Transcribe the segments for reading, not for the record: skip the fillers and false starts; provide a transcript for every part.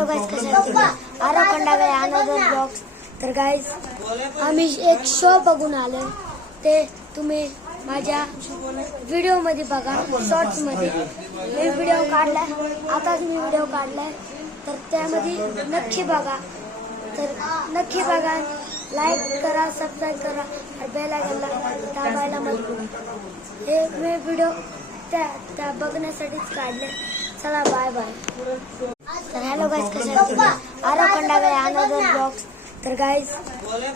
Hello guys, कसे आहात तुम्ही? Aarav Khandagale another blogs. तर गाइस, आम्ही एक शो बघून आलो. ते तुम्ही माझ्या व्हिडिओमध्ये बघा, शॉर्ट्समध्ये. मी व्हिडिओ काढलाय, आताच मी व्हिडिओ काढलाय. तर त्यामध्ये नक्की बघा. तर नक्की बघा, लाईक करा, सबस्क्राईब करा आणि बेल आयकॉनला दाबायला मत करू. हे मी व्हिडिओ त्या बघण्यासाठीच काढले. चला, बाय बाय. तर हॅलो गाइस, कसे आहात तुम्ही? Aarav Khandagale another blogs. तर गाइस,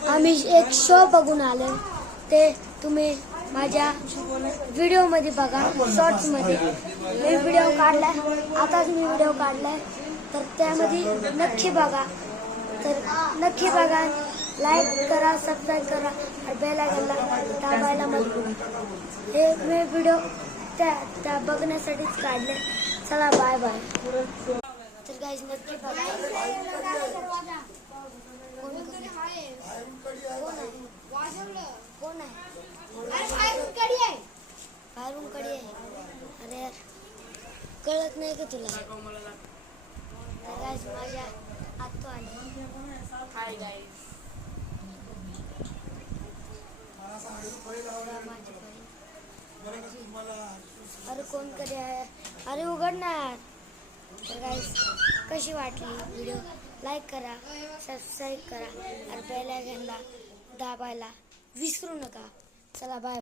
आम्ही एक शो बघून आलो. ते तुम्ही माझ्या व्हिडिओमध्ये बघा, शॉर्ट्समध्ये. मी व्हिडिओ काढलाय, आताच मी व्हिडिओ काढलाय. तर त्यामध्ये नक्की बघा. तर नक्की बघा, लाईक करा, सबस्क्राईब करा आणि बेल आयकॉनला दाबायला मत करू. हे मी व्हिडिओ त्या बघण्यासाठीच काढले. चला, बाय बाय. तर गाइस, नक्की बघा. कोण आहे? बाहेरून कडी आहे. अरे यार, कळत नाही का तुला? तर गाइस, माझ्या आत्तो आले. Hi guys. अरे कोण कधी आहे? अरे उघडणार. तर गाइस, कशी वाटली व्हिडिओ? लाईक करा, सबस्क्राईब करा आणि बेल आयकॉनला दाबायला विसरू नका. चला, बाय.